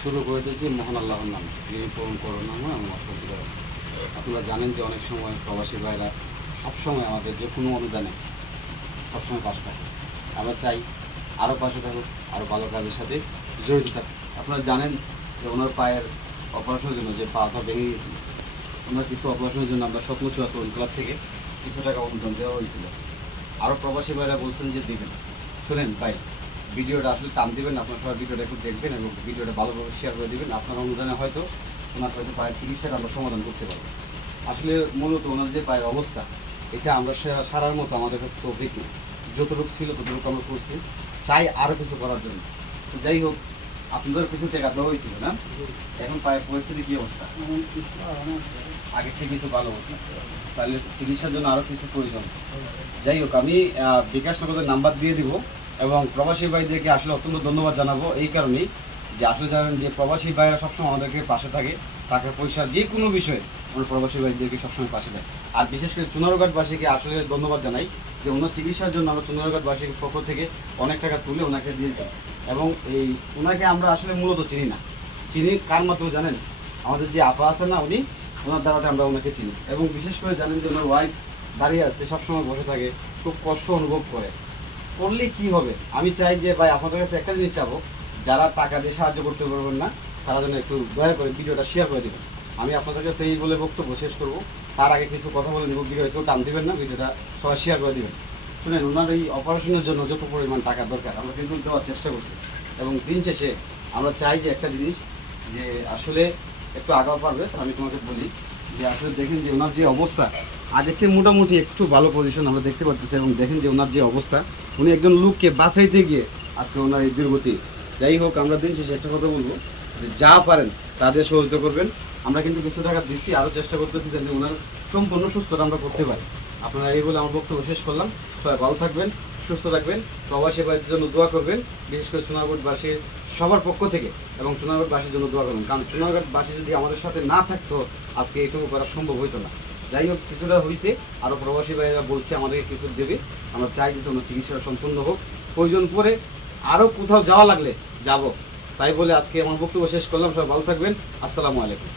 শুরু করে দিয়েছি মহান আল্লাহর নাম, যিনি পূরণ করোনা আমার ক্ষতি করে। আপনারা জানেন যে অনেক সময় প্রবাসী ভাইরা সবসময় আমাদের যে কোনো অনুদানে সবসময় পাশে থাকে। আমরা চাই আরও পাশে থাকুক, আরও ভালো কাজের সাথে জড়িত থাকুক। আপনারা জানেন যে ওনার পায়ের অপারেশনের জন্য যে পাটা ভেঙে গিয়েছিল, ওনার কিছু অপারেশনের জন্য আমরা স্বপ্ন চুয়াত্তর ক্লাব থেকে কিছু টাকা অনুদান দেওয়া হয়েছিল। আরও প্রবাসী ভাইরা বলছেন যে দেবেন। শোনেন ভাই, ভিডিওটা আসলে টান দেবেন, আপনার সবাই ভিডিওটা একটু দেখবেন এবং ভিডিওটা ভালোভাবে শেয়ার করে দেবেন। আপনার অনুদানে হয়তো ওনার হয়তো পায়ের চিকিৎসাটা আমরা সমাধান করতে পারবো। আসলে মূলত ওনার যে পায়ের অবস্থা, এটা আমরা সারার মতো আমাদের কাছে তো দেখি, যতটুকু ছিল ততটুকু আমরা করছি, চাই আরও কিছু করার জন্য। তো যাই হোক, আপনাদের কিছু টাকা দেওয়া হয়েছিল না? এখন পায়ের পরিস্থিতি কী অবস্থা? আগের থেকে কিছু ভালো অবস্থা, তাহলে চিকিৎসার জন্য আরও কিছু প্রয়োজন। যাই হোক, আমি বিকাশ নগদের নাম্বার দিয়ে দিব এবং প্রবাসী ভাইদেরকে আসলে অত্যন্ত ধন্যবাদ জানাবো এই কারণেই যে আসলে জানেন যে প্রবাসী ভাইরা সবসময় আমাদেরকে পাশে থাকে, টাকা পয়সা যে কোনো বিষয়ে আমরা প্রবাসী ভাইদেরকে সবসময় পাশে দেয়। আর বিশেষ করে চুনারুঘাটবাসীকে আসলে ধন্যবাদ জানাই যে ওনার চিকিৎসার জন্য আমরা চুনারুঘাটবাসীর পক্ষ থেকে অনেক টাকা তুলে ওনাকে দিয়েছি। এবং এই ওনাকে আমরা আসলে মূলত চিনি না, চিনি কার মাধ্যমে জানেন? আমাদের যে আপা আছে না, উনি, ওনার দ্বারাতে আমরা ওনাকে চিনি। এবং বিশেষ করে জানেন যে ওনার ওয়াইফ দাঁড়িয়ে আছে, সবসময় বসে থাকে, খুব কষ্ট অনুভব করলে কি হবে? আমি চাই যে ভাই আপনাদের কাছে একটা জিনিস চাবো, যারা টাকা দিয়ে সাহায্য করতে পারবেন না তারা যেন একটু দয়া করে ভিডিওটা শেয়ার করে দেবেন। আমি আপনাদের কাছে এই বলে বক্তব্য শেষ করব। তার আগে কিছু কথা বলে দেবো, ভিডিও কেউ টান দেবেন না, ভিডিওটা সবাই শেয়ার করে দেবেন। শুনেন, ওনার এই অপারেশনের জন্য যত পরিমাণ টাকা দরকার আমরা কিন্তু দেওয়ার চেষ্টা করছি। এবং দিন শেষে আমরা চাই যে একটা জিনিস, যে আসলে একটু আগাও পারবে। আমি তোমাকে বলি যে আসলে দেখেন যে ওনার যে অবস্থা, আগের চেয়ে মোটামুটি একটু ভালো পজিশন আমরা দেখতে পাচ্ছি। এবং দেখেন যে ওনার যে অবস্থা, উনি একজন লোককে বাঁচাইতে গিয়ে আজকে ওনার এই দুর্গতি। যাই হোক, আমরা দিন শেষে একটা কথা বলবো যে যা পারেন তাদের সহযোগিতা করবেন। আমরা কিন্তু কিছু টাকা দিচ্ছি, আরও চেষ্টা করতেছি যাতে ওনার সম্পূর্ণ সুস্থতা আমরা করতে পারি। আপনারা এই বলে আমার বক্তব্য শেষ করলাম। সবাই ভালো থাকবেন, সুস্থ থাকবেন, প্রবাসী ভাইদের জন্য দোয়া করবেন, বিশেষ করে চুনারঘাটবাসীর সবার পক্ষ থেকে। এবং চুনারঘাটবাসীর জন্য দোয়া করবেন, কারণ চুনারঘাটবাসী যদি আমাদের সাথে না থাকতো আজকে এইটুকু করা সম্ভব হইতো না। যাই হোক, কিছুটা হয়েছে, আরও প্রবাসী ভাইরা বলছে আমাদেরকে কিছু দেবে। আমরা চাই যে তোমার চিকিৎসা সম্পূর্ণ হোক, প্রয়োজন পরে আরও কোথাও যাওয়া লাগলে যাব। তাই বলে আজকে আমার বক্তব্য শেষ করলাম। সবাই ভালো থাকবেন, আসসালামু আলাইকুম।